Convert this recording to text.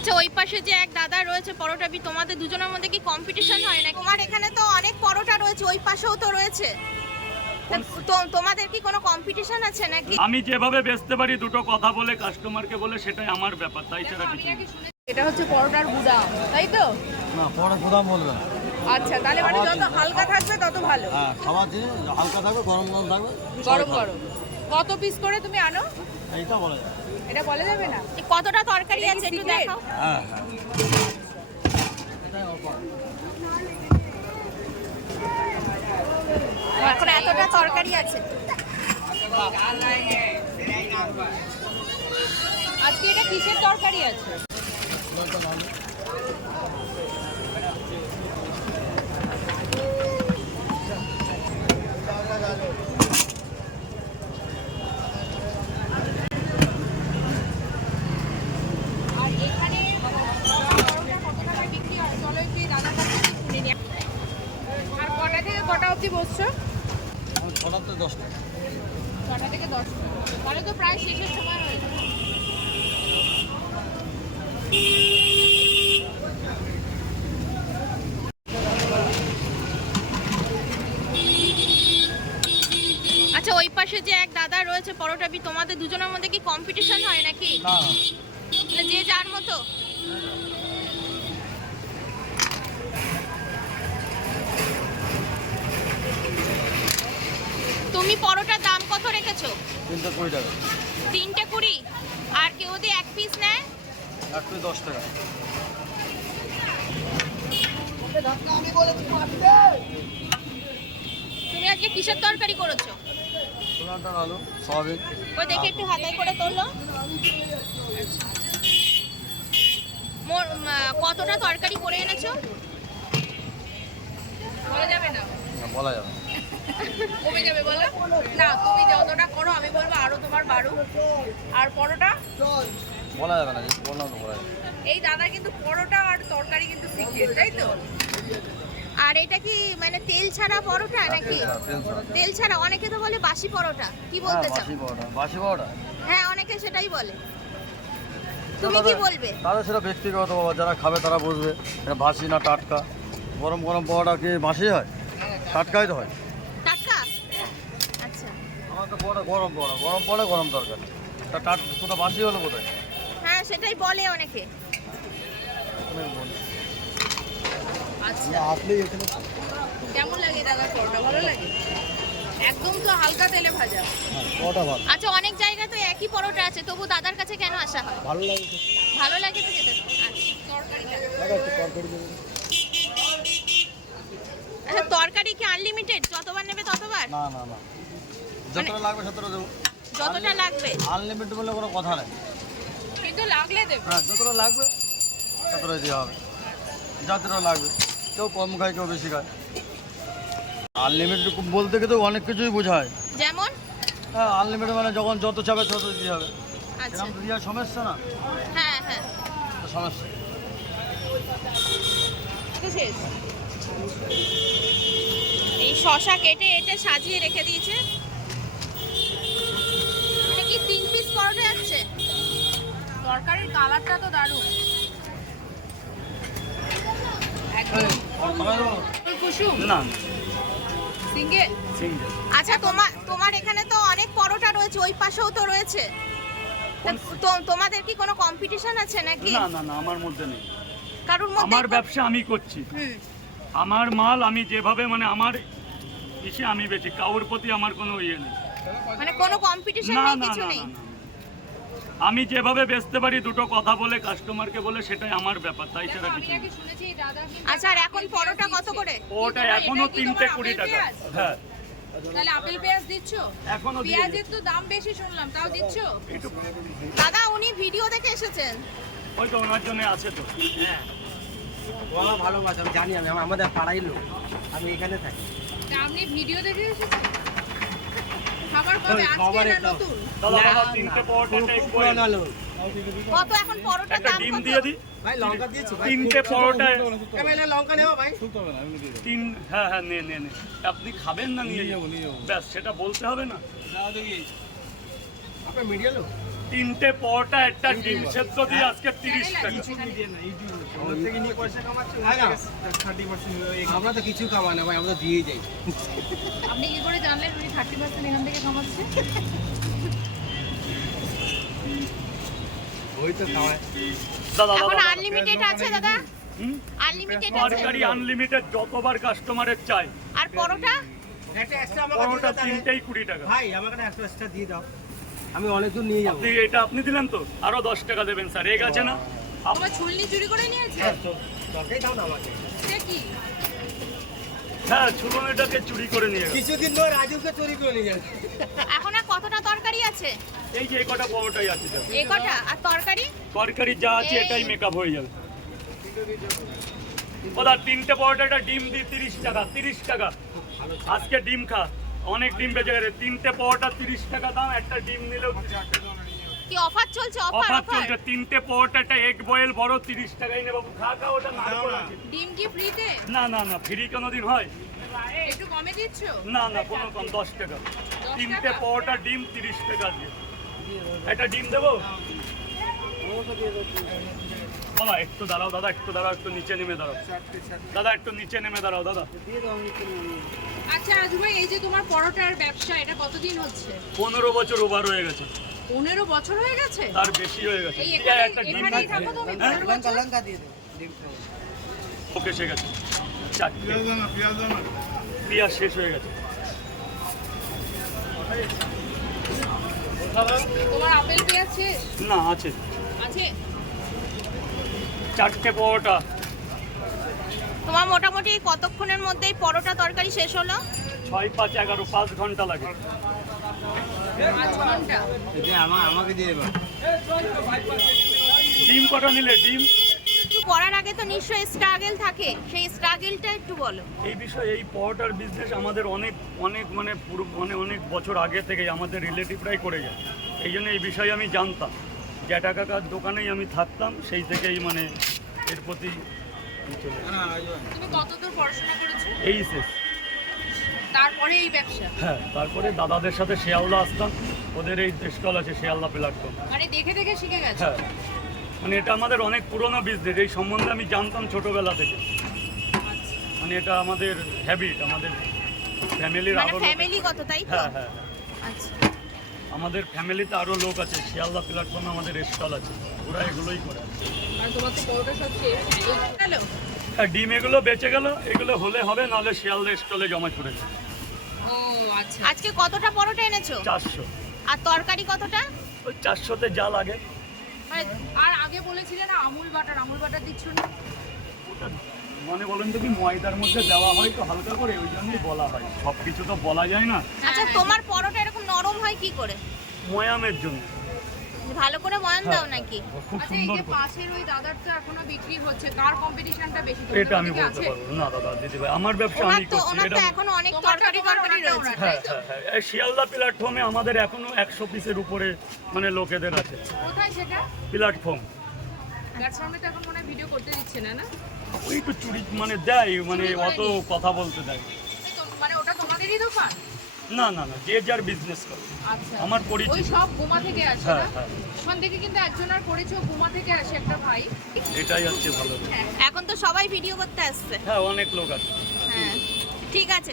আচ্ছা, ওই পাশে যে এক দাদা রয়েছে পরোটা তোমাদের দুজনের মধ্যে কি কম্পিটিশন হয় না? তোমার এখানে তো অনেক পরোটা রয়েছে, ওই পাশেও তো রয়েছে, তোমাদের কি কোনো কম্পিটিশন আছে নাকি? আমি যেভাবে বেচতে পারি দুটো কথা বলে কাস্টমারকে বলে সেটাই আমার ব্যাপার, তাই ছাড়া কিছু না। এটা হচ্ছে পরোটার গুদাম, তাই তো? না, পরে গুদাম বলবে না। আচ্ছা, তাহলে মানে যত হালকা থাকবে তত ভালো। হ্যাঁ, খাবার জিনিস হালকা থাকবে, গরম গরম থাকবে, গরম গরম। কত পিস করে তুমি আনো? এইটা বলা যায়। এটা বলা যাবে না। কতটা তরকারি আছে একটু দেখাও। হ্যাঁ হ্যাঁ, এখন এতটা তরকারি আছে। আজকে এটা কিসের তরকারি আছে? আর এখানে কত টাকায় বিক্রি হয়? চলো একটু এই দাদার কাছ থেকে শুনে নিই। আর কটা থেকে কটা অবধি বসছো? আমি 6টা থেকে 10টা। 6টা থেকে 10টা, তাহলে তো প্রায় শেষের সময় হয়ে যাবে। আচ্ছা, ওই পাশে যে এক দাদা রয়েছে পরোটা তোমাদের দুজনের মধ্যে কি কম্পিটিশন হয় নাকি? না, মানে যে যার মতো? তুমি পরোটার দাম কত রেখেছো? 3টা 20 টাকা। 3টে 20। আর কেউ যদি এক পিস নেয়? এক পিস 10 টাকা। তুমি আজকে কিসের তরকারি করেছো? ছোলাটার আলু, সয়াবিন। ওই দেখে একটু হাতায় করে তোলো। কতটা তরকারি করে এনেছো? বলা যাবে না। না, বলা যাবে না। কমে যাবে বলো না, তুমি যতটা করো আমি বলবো আরো তোমার বাড়ু। আর পরোটা বলা যাবে না, যেটা বললাম তো বলা যাবে না। এই দাদা কিন্তু পরোটা আর তরকারি কিন্তু সিক্রেট, তাই তো? আর এটা কি মানে তেল ছাড়া পরোটা নাকি? তেল ছাড়া। তেল ছাড়া। অনেকে তো বলে বাসি পরোটা, কি হ্যাঁ, বলতে চাও? বাসি পরোটা। বাসি পরোটা? হ্যাঁ, অনেকে সেটাই বলে। তুমি কি বলবে? তাহলে সেটা ব্যক্তিগত ব্যাপার, যারা খাবে তারা বুঝবে এটা বাসি না টাটকা। গরম গরম পরোটা কি বাসি হয়? টাটকাই তো হয়। টাটকা? আচ্ছা, আমার তো পরোটা গরম পরোটা, গরম পরোটা গরম তরকারি। তা কোথাও বাসি হলো কোথায়? হ্যাঁ সেটাই বলে অনেকে। আচ্ছা, আপনি এখানে কেমন লাগে দাদা পরোটা? ভালো লাগে? একদম তো হালকা তেলে ভাজা। পরোটা ভালো। আচ্ছা, অনেক জায়গায় তো একই পরোটা আছে, তবু দাদার কাছে কেন আসা হয়? ভালো লাগে তো। ভালো লাগে তো খেতে। আচ্ছা, তরকারি কেন? দাদা একটু তরকারি দেবেন। আচ্ছা, তরকারি কি আনলিমিটেড? যতবার নেবে ততবার? না না না, যতটা লাগবে ততটা দেবো। যতটা লাগবে? আনলিমিটেড বলে কোনো কথা নেই। কিন্তু লাগলে দেবে। হ্যাঁ, যতটা লাগবে ততটাই দেওয়া হবে। যতটা লাগবে, কেউ কম খায় কেউ বেশি খায়। আনলিমিটেড বলতে গেলে তো অনেক কিছুই বোঝায়। যেমন? হ্যাঁ, আনলিমিটেড মানে যখন যত চাবে তত দিয়ে হবে। আচ্ছা, এরকম তো দেওয়ার সমস্যা না, হ্যাঁ হ্যাঁ, তো সমস্যা। তো শেষ। এই শশা কেটে এটে সাজিয়ে রেখে দিয়েছে। এটা কি 3 পিস পরোটা আছে? তরকারির কালারটা তো দারুণ একদম। কুসুম না, সিঙ্গেল। সিঙ্গেল। আচ্ছা, তোমার এখানে তো অনেক পরোটা রয়েছে, ওই পাশেও তো রয়েছে, তোমাদের কি কোনো কম্পিটিশন আছে নাকি? না না না, আমার মধ্যে নেই। কারোর মধ্যে? আমার ব্যবসা আমি করছি, হুম। আমার মাল আমি যেভাবে মানে আমার ইসে আমি বেচি, কারোর প্রতি আমার কোনো ইয়ে নেই। মানে কোনো কম্পিটিশন না নেই, না কিছু না নেই? না, আমি যেভাবে বেচতে পারি দুটো কথা বলে কাস্টমারকে বলে সেটাই আমার ব্যাপার, তাই ছাড়া কিছু না। আচ্ছা, আর এখন পরোটা কত করে? ওটা এখনো 3টে 20 টাকা। হ্যাঁ, তাহলে আপেল পেঁয়াজ দিচ্ছ? এখনো দিয়ে পেঁয়াজের তো দাম বেশি শুনলাম, তাও দিচ্ছ? একটু দাদা উনি ভিডিও দেখে এসেছেন। ওই তো ওনার জন্য আছে তো। হ্যাঁ, ওরা ভালো মাছ আমি জানি, আমাদের পাড়াই লোক, আমি এখানে থাকি। তা আপনি ভিডিও দেখে এসেছেন? খাবার কবে? আজকে খাবার না একদম। নতুন? দাদা না, দাদা না, 3টে পরোটা এক করে পুরানো লোক। কত এখন পরোটার একটা দাম ডিম কত? দিয়ে দিই। ভাই লঙ্কা দিয়েছি ভাই। 3টে পরোটা ভাই লঙ্কা নেবো ভাই। 3। হ্যাঁ হ্যাঁ, নে নে নে। আপনি খাবেন না? নিয়ে যাবো। ব্যাস, সেটা বলতে হবে না। আপনার মিডিয়া লোক? তিনটে পরোটা একটা ডিম সেদ্ধ দিয়ে আজকে 30 টাকা। আমরা তো কিছু কামাই না ভাই, আমরা তো দিয়ে যাই। আপনি কি করে জানলেন উনি 30% এখান থেকে কামাচ্ছে? ওই তো কামাই। দাদা এখন দাদা আনলিমিটেড আছে দাদা, আনলিমিটেড আছে। তরকারি আনলিমিটেড যতবার কাস্টমারের চাই। আর পরোটা একটা এক্সট্রা আমাকে দিয়ে পরোটা দাও তাহলে। তিনটেই 20 টাকা। ভাই আমাকে একটা এক্সট্রা দিয়ে দাও, আমি অনেক দূর নিয়ে যাবো। এটা আপনি দিলেন তো, আরো 10 টাকা দেবেন স্যার, এগ আছে না? তোমার ছুলনি চুরি করে নিয়েছে? তরকারি দাও না আমাকে। সে কি? হ্যাঁ, ছুলনেটাকে চুরি করে নিয়ে গেছে। কিছুদিন পর রাজুকে চুরি করে নিয়ে যাবে। এখন আর কতটা তরকারি আছে? এই যে এই কটা পরোটাই আছে স্যার। এই কটা আর তরকারি? তরকারি যা আছে এটাই মেকআপ হয়ে যাবে। ওদা তিনটে পরোটাটা ডিম দিয়ে 30 টাকা, 30 টাকা। আজকে ডিম খা, অনেক ডিম বেঁচে গেছে। তিনটে পরোটা 30 টাকা দাম, একটা ডিম নিলেও কি অফার চলছে? Offer offer offer. চলছে। তিনটে পরোটাটা এগ বয়েল বড় 30 টাকাই নেব। খা খা, ওটা নারকোল আছে। ডিম কি ফ্রিতে? না না না, ফ্রি কোনোদিন হয়? একটু কমে দিচ্ছ? না না, কোনো কম, 10 টাকা। তিনটে পরোটা ডিম 30 টাকা দিয়ে। একটা ডিম দেবো? বাবা একটু দাঁড়াও দাদা, একটু দাঁড়াও, একটু নিচে নেমে দাঁড়াও দাদা, একটু নিচে নেমে দাঁড়াও দাদা। আচ্ছা রাজু ভাই, এই যে তোমার পরোটার ব্যবসা, এটা কতদিন হচ্ছে? 15 বছর ওভার হয়ে গেছে, 15 বছর হয়ে গেছে? তার বেশি হয়ে গেছে। এই ঠিক এখানে আছে, একটা ডিম এখানেই খাই। থাকো তুমি হ্যাঁ? 15 বছর? লঙ্কা দিয়ে দাও, ডিম খাও। ওকে, সে গেছে। চারটে পেঁয়াজ শেষ হয়ে গেছে। তোমার আপেল পেঁয়াজ শেষ? না, আছে আছে? চারটে পরোটা। তোমার মোটামুটি কতক্ষণের মধ্যে এই পরোটা তরকারি শেষ হলো? 6, 5, 11, 5 ঘন্টা লাগে। 5 ঘন্টা? আমাকে দিয়ে দাও। ডিম কটা নিলে? ডিম একটু করার আগে তো নিশ্চয়ই স্ট্রাগল থাকে, সেই স্ট্রাগলটা একটু বলো। এই বিষয়ে, এই পরোটার বিজনেস আমাদের অনেক অনেক মানে পুরো মানে অনেক বছর আগে থেকেই আমাদের রিলেটিভরাই করে যায়। এই জন্য এই বিষয়ে আমি জানতাম। জ্যাঠা কাকার দোকানেই আমি থাকতাম, সেই থেকেই মানে এর প্রতি চলে তুমি কতদূর পড়াশোনা করেছো? এই শেষ। তারপরে এই ব্যবসা? হ্যাঁ, তারপরে দাদাদের সাথে শিয়ালদা আসতাম, ওদের এই স্টল আছে শিয়ালদা প্ল্যাটফর্ম। মানে দেখে দেখে শিখে গেছো? হ্যাঁ, মানে এটা আমাদের অনেক পুরনো বিজনেস, এই সম্বন্ধে আমি জানতাম ছোটবেলা থেকে। মানে এটা আমাদের হ্যাবিট, আমাদের ফ্যামিলির মানে আরো লোক- ফ্যামিলিগত, তাই তো? হ্যাঁ হ্যাঁ হ্যাঁ। আচ্ছা। আমাদের ফ্যামিলিতে আরো লোক আছে, শিয়ালদা প্ল্যাটফর্মে আমাদের স্টল আছে, ওরা এগুলোই করে। মানে তোমার তো পরোটা সব শেষ হ্যালো? আর ডিম এগুলো বেঁচে গেল, এগুলো হলে হবে, নাহলে শিয়ালদা স্টলে জমা করে দেবে। ও আচ্ছা। আজকে কতটা পরোটা এনেছো? 400। আর তরকারি কতটা? ওই 400তে যা লাগে। মানে আর আগে বলেছিলে না আমুল বাটার দিচ্ছ না? ওটা মানে বলেন তো কি, ময়দার মধ্যে দেওয়া হয় তো হালকা করে, ওই জন্যই বলা হয়। সব কিছু তো বলা যায় না, আচ্ছা, তোমার পরোটা এরকম নরম হয় কি করে? ময়ামের জন্য। ভালো করে ময়ান দাও নাকি? খুব আচ্ছা, এই সুন্দর যে করে। পাশের ওই দাদার তো এখনো বিক্রি হচ্ছে, কার কম্পিটিশনটা বেশি? এটা আমি তোমাদের বলতে মধ্যে পারবো না দাদা, দিদি ভাই, আমার ব্যবসা ওনার আমি তো করছি। ওনার এটা তো এখনো অনেক তোমারটা তরকারি তোমার, তরকারি ওনারটা রয়েছে। ওনার। হ্যাঁ হ্যাঁ হ্যাঁ, এই শিয়ালদা প্ল্যাটফর্মে আমাদের এখনো 100 পিসের উপরে মানে লোকেদের আছে কোথায় সেটা? প্ল্যাটফর্ম। প্ল্যাটফর্মে তো এখন মনে হয় ভিডিও করতে দিচ্ছে না, না? ওই তো চুরি মানে দেয়, মানে চুরি করে অত নিয়ে। কথা বলতে দেয়। মানে ওটা তোমাদেরই দোকান? না না না, যে যার বিজনেস করে। আচ্ছা। আমার ওই পরিচিত। সব গোমা থেকে আসে হ্যাঁ না? হ্যাঁ, ওখান থেকে কিন্তু একজন আর করেছো, গোমা থেকে আসে একটা ভাই। এটাই হচ্ছে ভালো। এখন তো সবাই ভিডিও করতে আসছে। হ্যাঁ, অনেক লোক আছে। হ্যাঁ, ঠিক আছে।